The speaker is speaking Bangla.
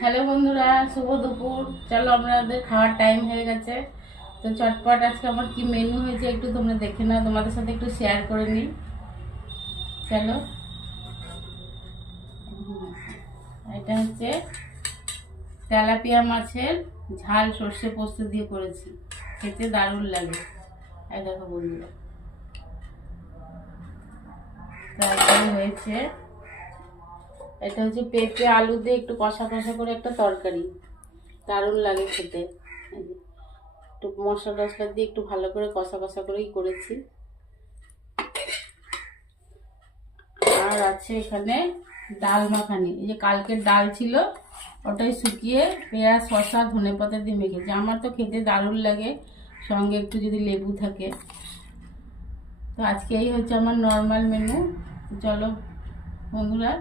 হ্যালো বন্ধুরা, শুভ দুপুর। চলো আমাদের খাওয়ার টাইম হয়ে গেছে। তো চটপট আজকে আমার কি মেনু হয়েছে একটু তোমরা দেখে নাও, তোমাদের সাথে একটু শেয়ার করে নিই। চলো। এটা হচ্ছে তেলাপিয়া মাছের ঝাল সর্ষে পোস্ত দিয়ে করেছি, খেতে দারুণ লাগে। এই দেখো বন্ধুরা, তারপরে হয়েছে এটা হচ্ছে পেঁপে আলু দিয়ে একটু কষা কষা করে একটা তরকারি, দারুণ লাগে খেতে। এই যে একটু মশলা টশলা দিয়ে একটু ভালো করে কষা কষা করেই করেছি। আর আছে এখানে ডাল মাখানি, এই যে কালকের ডাল ছিল ওটাই শুকিয়ে পেঁয়াজ শসা ধনেপাতা দিয়ে মেখেছি। আমার তো খেতে দারুণ লাগে, সঙ্গে একটু যদি লেবু থাকে। তো আজকে এই হচ্ছে আমার নর্মাল মেনু। চলো বন্ধুরা,